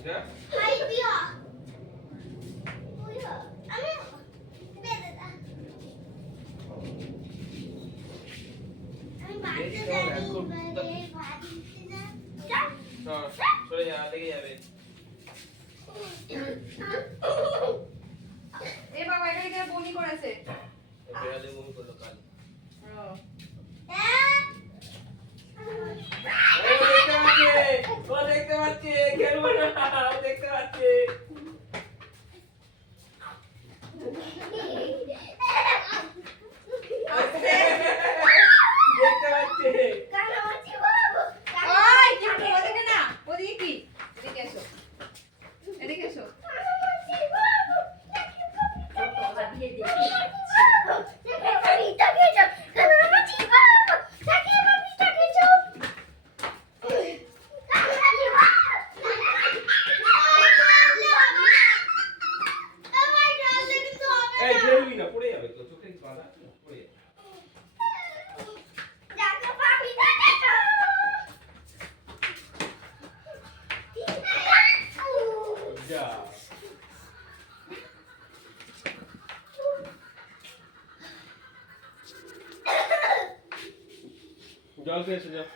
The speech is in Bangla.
এটা হাই দিয়া বুঝো আমি বেদে দা আমি বাড়িতে যাই বাড়ি বাড়িতে যা সরে যা লেগে যাবে এ বাবা এটা কি বমি করেছে বেড়ালে বমি করলো কাল ও দেখতে পাচ্ছে খেলবো না ও দেখতে পাচ্ছে দেখতে পাচ্ছে কানামাছি বাবু ওই কি ওদিকে না ওদিকে কি এদিকে এসো এদিকে এসো কানামাছি বাবু বাবা দিয়ে দে আমি তাকে যাও কানামাছি বাবু তাকে আমি তাকে যাও কানামাছি বাবু আমার ডালে তো এই খেলবি না পড়ে যাবে তো চোখে বাঁধা পড়ে যাবে যাকে পাবি তাকে যাও যা জল খেয়ে এসে যাও